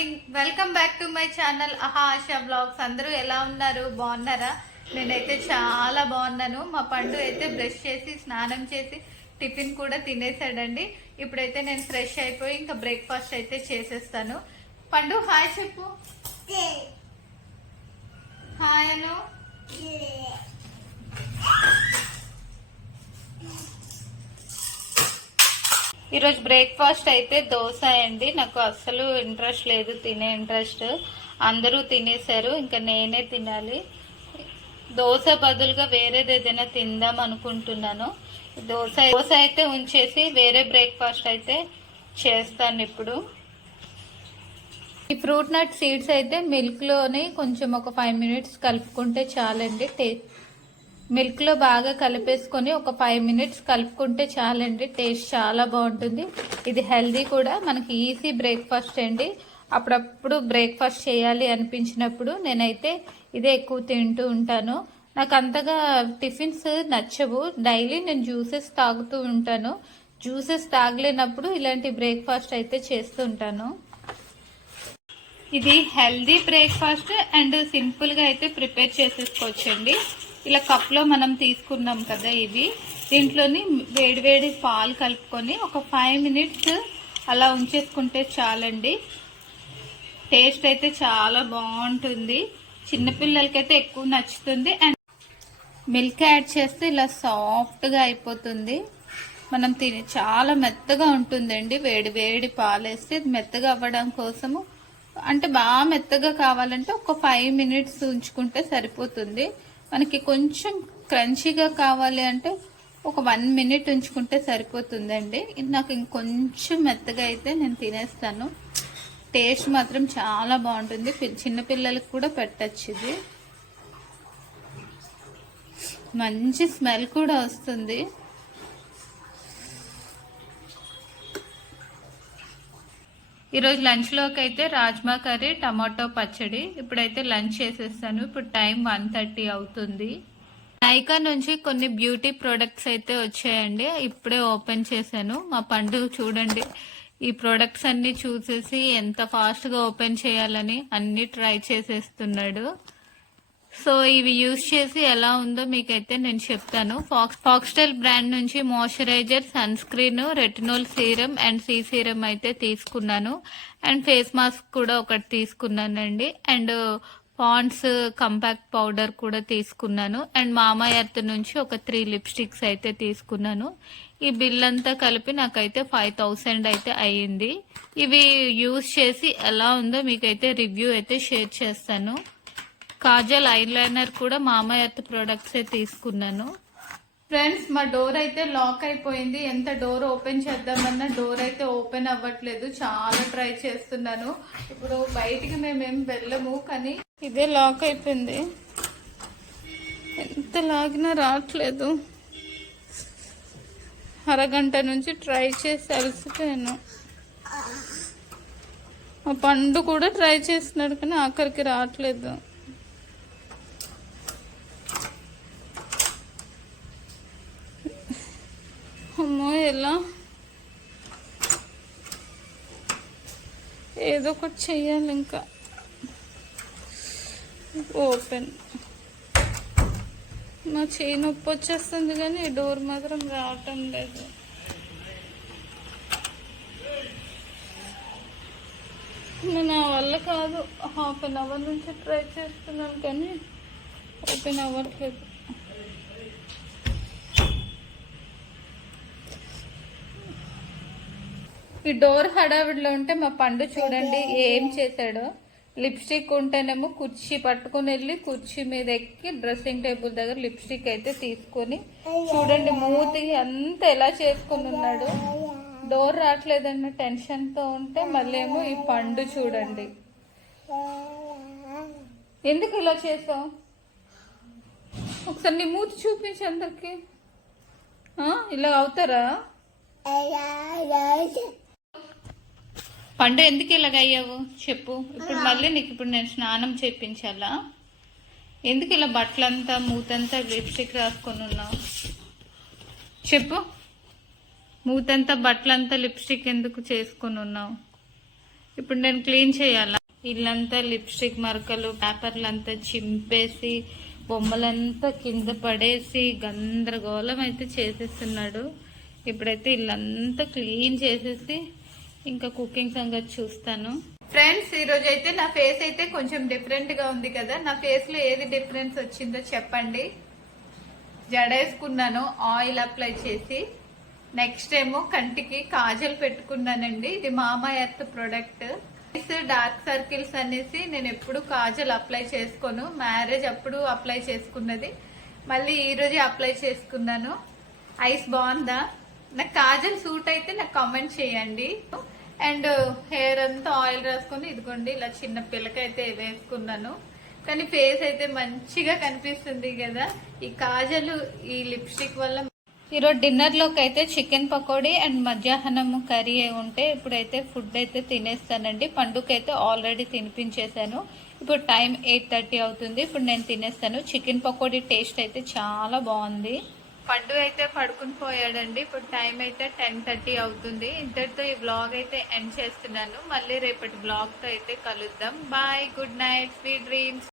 Morning welcome back to my channel అహా Asha blogs అందరూ ఎలా ఉన్నారు? బాగున్నారా? నేనైతే చాలా బాగున్నాను. మా పండు అయితే బ్రష్ చేసి స్నానం చేసి టిఫిన్ కూడా తినేసాడండి. ఇప్పుడైతే నేను ఫ్రెష్ అయిపోయి ఇంకా బ్రేక్ఫాస్ట్ అయితే చేసేస్తాను. పండు హాయ్ చెప్పు. హాయ్ అను ఈరోజు బ్రేక్ఫాస్ట్ అయితే దోశ అండి. నాకు అస్సలు ఇంట్రెస్ట్ లేదు తినే ఇంట్రెస్ట్. అందరూ తినేశారు ఇంకా నేనే తినాలి. దోశ బదులుగా వేరేది ఏదైనా తిందాం అనుకుంటున్నాను. దోశ దోశ అయితే ఉంచేసి వేరే బ్రేక్ఫాస్ట్ అయితే చేస్తాను ఇప్పుడు. ఈ ఫ్రూట్ నట్ సీడ్స్ అయితే మిల్క్లోనే కొంచెం ఒక ఫైవ్ మినిట్స్ కలుపుకుంటే చాలండి. మిల్క్లో మిల్క్లో బాగా కలిపేసుకొని ఒక ఫైవ్ మినిట్స్ కలుపుకుంటే చాలండి టేస్ట్ చాలా బాగుంటుంది. ఇది హెల్దీ కూడా మనకి ఈజీ బ్రేక్ఫాస్ట్ అండి. అప్పుడప్పుడు బ్రేక్ఫాస్ట్ చేయాలి అనిపించినప్పుడు నేనైతే ఇదే ఎక్కువ తింటూ ఉంటాను. నాకు అంతగా టిఫిన్స్ నచ్చవు. డైలీ నేను జ్యూసెస్ తాగుతూ ఉంటాను. జ్యూసెస్ తాగలేనప్పుడు ఇలాంటి బ్రేక్ఫాస్ట్ అయితే చేస్తూ ఉంటాను. ఇది హెల్దీ బ్రేక్ఫాస్ట్ అండ్ సింపుల్గా అయితే ప్రిపేర్ చేసేసుకోవచ్చండి. ఇలా కప్లో మనం తీసుకున్నాం కదా ఇవి. దీంట్లోని వేడివేడి పాలు కలుపుకొని ఒక ఫైవ్ మినిట్స్ అలా ఉంచేసుకుంటే చాలండి. టేస్ట్ అయితే చాలా బాగుంటుంది. చిన్నపిల్లలకైతే ఎక్కువ నచ్చుతుంది. అండ్ మిల్క్ యాడ్ చేస్తే ఇలా సాఫ్ట్గా అయిపోతుంది. మనం తిని చాలా మెత్తగా ఉంటుందండి. వేడి వేడి పాలు వేస్తే మెత్తగా అవ్వడం కోసము. అంటే బాగా మెత్తగా కావాలంటే ఒక ఫైవ్ మినిట్స్ ఉంచుకుంటే సరిపోతుంది. మనకి కొంచెం క్రంచీగా కావాలి అంటే ఒక వన్ మినిట్ ఉంచుకుంటే సరిపోతుందండి. ఇది నాకు ఇంకొంచెం మెత్తగా అయితే నేను తినేస్తాను. టేస్ట్ మాత్రం చాలా బాగుంటుంది. పి- చిన్నపిల్లలకు కూడా పెట్టచ్చు ఇది. మంచి స్మెల్ కూడా వస్తుంది. ఈరోజు లంచ్లోకి అయితే రాజ్మా కర్రీ టమాటో పచ్చడి. ఇప్పుడైతే లంచ్ చేసేస్తాను. ఇప్పుడు టైం వన్ థర్టీ అవుతుంది. నైకా నుంచి కొన్ని బ్యూటీ ప్రొడక్ట్స్ అయితే వచ్చాయండి. ఇప్పుడే ఓపెన్ చేశాను. మా పండు చూడండి ఈ ప్రోడక్ట్స్ అన్ని చూసేసి ఎంత ఫాస్ట్గా ఓపెన్ చేయాలని అన్ని ట్రై చేసేస్తున్నాడు. సో ఇవి యూజ్ చేసి ఎలా ఉందో మీకైతే నేను చెప్తాను. ఫాక్స్ ఫాక్స్టైల్ బ్రాండ్ నుంచి moisturiser sunscreen retinol serum and C serum అయితే తీసుకున్నాను. అండ్ ఫేస్ మాస్క్ కూడా ఒకటి తీసుకున్నానండి. అండ్ పాండ్స్ కంపాక్ట్ పౌడర్ కూడా తీసుకున్నాను. అండ్ మామా ఎర్త్ నుంచి ఒక త్రీ లిప్స్టిక్స్ అయితే తీసుకున్నాను. ఈ బిల్ అంతా కలిపి నాకైతే ఫైవ్ థౌసండ్ అయితే అయ్యింది. ఇవి యూజ్ చేసి ఎలా ఉందో మీకైతే రివ్యూ అయితే షేర్ చేస్తాను. కాజల్ ఐలైనర్ కూడా మామా ఎర్త్ ప్రొడక్ట్స్ తీసుకున్నాను. ఫ్రెండ్స్ మా డోర్ అయితే లాక్ అయిపోయింది. ఎంత డోర్ ఓపెన్ చేద్దామన్నా డోర్ అయితే ఓపెన్ అవ్వట్లేదు. చాలా ట్రై చేస్తున్నాను. ఇప్పుడు బయటికి మేమేం వెళ్ళము కానీ ఇదే లాక్ అయిపోయింది. ఎంత లాగినా రావట్లేదు. అరగంట నుంచి ట్రై చేసి అలసిపోయాను. మా పండు కూడా ట్రై చేస్తున్నాడు కానీ ఆఖరికి రావట్లేదు. ఎలా? ఏదో ఒకటి చెయ్యాలి ఇంకా. ఓపెన్ మా చేయి నొప్పి వచ్చేస్తుంది కానీ డోర్ మాత్రం రావటం లేదు. నా వల్ల కాదు. హాఫ్ అన్ అవర్ నుంచి ట్రై చేస్తున్నాను కానీ ఓపెన్ అవ్వట్లేదు. ఈ డోర్ హడావిడిలో ఉంటే మా పండు చూడండి ఏం చేశాడో. లిప్స్టిక్ ఉంటేనేమో కుర్చీ పట్టుకుని వెళ్ళి కుర్చీ మీద ఎక్కి డ్రెస్సింగ్ టేబుల్ దగ్గర లిప్స్టిక్ అయితే తీసుకొని చూడండి మూతి అంత ఎలా చేసుకుని ఉన్నాడు. డోర్ రావట్లేదన్న టెన్షన్తో ఉంటే మళ్ళీ ఏమో ఈ పండు చూడండి. ఎందుకు ఇలా చేసావు? ఒకసారి నీ మూతి చూపించి అందరికి. ఇలా అవుతారా? పండు ఎందుకు ఇలాగ అయ్యావు? చెప్పు. ఇప్పుడు మళ్ళీ నీకు ఇప్పుడు నేను స్నానం చేయించాలా ఎందుకు ఇలా బట్టలంతా మూతంతా లిప్స్టిక్ రాసుకొని ఉన్నావు? చెప్పు. మూతంతా బట్టలంతా లిప్స్టిక్ ఎందుకు చేసుకొని ఉన్నావు? ఇప్పుడు నేను క్లీన్ చేయాలా? ఇల్లంతా లిప్స్టిక్ మరకలు పేపర్లు అంతా చింపేసి బొమ్మలంతా కింద పడేసి గందరగోళం అయితే చేసేస్తున్నాడు. ఇప్పుడైతే ఇల్లంతా క్లీన్ చేసేసి ఇంకా కుకింగ్ సంగతి చూస్తాను. ఫ్రెండ్స్ ఈ రోజు అయితే నా ఫేస్ అయితే కొంచెం డిఫరెంట్గా ఉంది కదా. నా ఫేస్లో ఏది డిఫరెన్స్ వచ్చిందో చెప్పండి. జడేసుకున్నాను ఆయిల్ అప్లై చేసి. నెక్స్ట్ ఏమో కంటికి కాజల్ పెట్టుకున్నానండి. ఇది మామా ఎర్త్ ప్రొడక్ట్ డార్క్ సర్కిల్స్ అనేసి నేను ఎప్పుడు కాజల్ అప్లై చేసుకోను. మ్యారేజ్ అప్పుడు అప్లై చేసుకున్నది. మళ్ళీ ఈ రోజే అప్లై చేసుకున్నాను. ఐస్ బాగుందా? నాకు కాజల్ సూట్ అయితే నాకు కామెంట్ చేయండి. అండ్ హెయిర్ uh, అంతా ఆయిల్ రాసుకొని ఇదిగోండి ఇలా చిన్న పిల్లకైతే వేసుకున్నాను. కానీ ఫేస్ అయితే మంచిగా కనిపిస్తుంది కదా. ఈ కాజలు ఈ లిప్స్టిక్ వల్ల ఈరోజు డిన్నర్లోకి అయితే చికెన్ పకోడీ అండ్ మధ్యాహ్నం కర్రీ ఉంటే ఇప్పుడైతే ఫుడ్ అయితే తినేస్తానండి. పండుకైతే ఆల్రెడీ తినిపించేశాను. ఇప్పుడు టైం ఎయిట్ థర్టీ అవుతుంది. ఇప్పుడు నేను తినేస్తాను. చికెన్ పకోడీ టేస్ట్ అయితే చాలా బాగుంది. పండు అయితే పడుకుని పోయాడండి. ఇప్పుడు టైం అయితే టెన్ థర్టీ అవుతుంది. ఇంతటితో ఈ బ్లాగ్ అయితే ఎండ్ చేస్తున్నాను. మళ్ళీ రేపటి బ్లాగ్తో అయితే కలుద్దాం. Bye good night sweet dreams